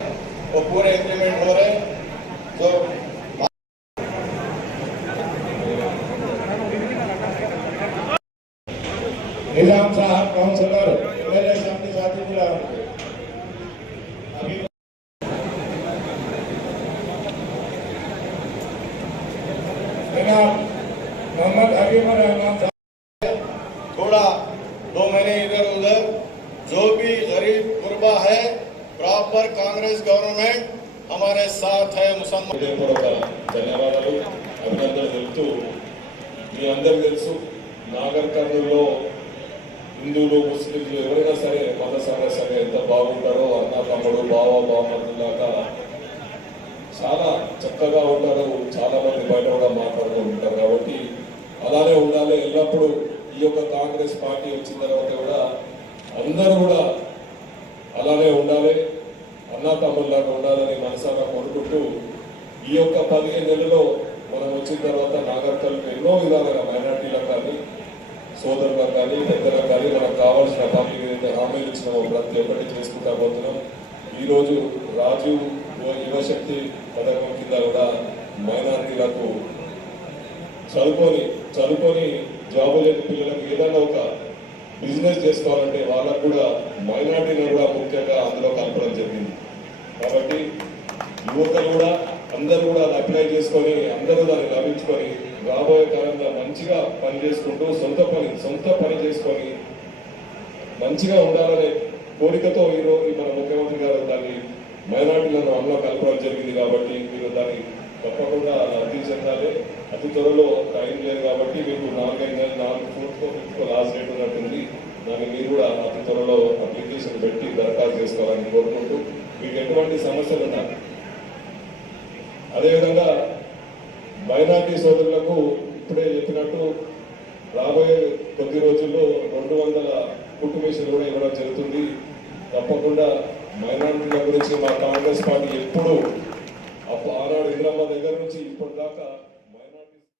वो पूरे इम्प्लीमेंट हो रहे जो निज़ाम साहब काउंसलर साहब के साथ जनाब मोहम्मद थोड़ा दो महीने इधर उधर जो भी गरीब गुरबा है प्रॉपर कांग्रेस गवर्नमेंट हमारे साथ है मुसलमान హృదయపూర్వక ధన్యవాదాలు అభినందనలు తెలుపుతూ మీ అందరికీ తెలుసు నాగర్ కర్నూలులో హిందువులు ముస్లింలు ఎవరైనా సరే మత సమస్యలు ఎంత బాగుంటారో అన్న తమ్ముడు బావ బావమతులాగా చాలా చక్కగా ఉంటారు చాలా మంది బయట కూడా మాట్లాడుతూ ఉంటారు కాబట్టి అలానే ఉండాలి ఎల్లప్పుడూ ఈ యొక్క కాంగ్రెస్ పార్టీ వచ్చిన తర్వాత కూడా అందరూ కూడా అలానే ఉండాలి అన్నా ఉండాలని మనసారా కోరుకుంటూ ఈ యొక్క పదిహేను నెలలో మనం వచ్చిన తర్వాత నాగరికలకు ఎన్నో విధాలుగా మైనార్టీలకు కానీ సోదరులకు కానీ పెద్దలకు కానీ మనకు కావాల్సిన పార్టీ ఏదైతే హామీలు ఇచ్చినామో ప్రతి ఒక్కటి చేసుకుంటా పోతున్నాం. ఈరోజు రాజీవ్ యువ- యువశక్తి పథకం కింద కూడా మైనార్టీలకు చదువుకొని చదువుకొని జాబు లేని పిల్లలకు ఏదైనా ఒక బిజినెస్ చేసుకోవాలంటే వాళ్ళకు కూడా మైనార్టీని కూడా ముఖ్యంగా అందులో కలపడం జరిగింది కాబట్టి యువతలు కూడా అందరూ కూడా అది అప్లై చేసుకొని అందరూ దాన్ని లభించుకొని రాబోయే కాలంలో మంచిగా పని చేసుకుంటూ సొంత పని సొంత పని చేసుకొని మంచిగా ఉండాలనే కోరికతో ఈరోజు మన ముఖ్యమంత్రి గారు దాన్ని మైనార్టీలను అమలు కలపడం జరిగింది కాబట్టి మీరు దాన్ని తప్పకుండా లబ్ధి చెందాలి. అతి త్వరలో టైం లేదు కాబట్టి మీకు నాలుగైదు నెలలు నాలుగు ఫోర్త్ లాస్ట్ డేట్ ఉన్నట్టుంది. మరి మీరు కూడా అతి త్వరలో అప్లికేషన్ పెట్టి దరఖాస్తు చేసుకోవాలని కోరుకుంటూ మీకు ఎటువంటి సమస్యలు ఉన్నాయి అదేవిధంగా మైనార్టీ సోదరులకు ఇప్పుడే చెప్పినట్టు రాబోయే కొద్ది రోజుల్లో రెండు వందల కుటుంబేషన్ కూడా ఇవ్వడం జరుగుతుంది. తప్పకుండా మైనారిటీల గురించి మా కాంగ్రెస్ పార్టీ ఎప్పుడు అప్పు ఆనాడు ఇంద్రమ్మ దగ్గర నుంచి ఇప్పటిదాకా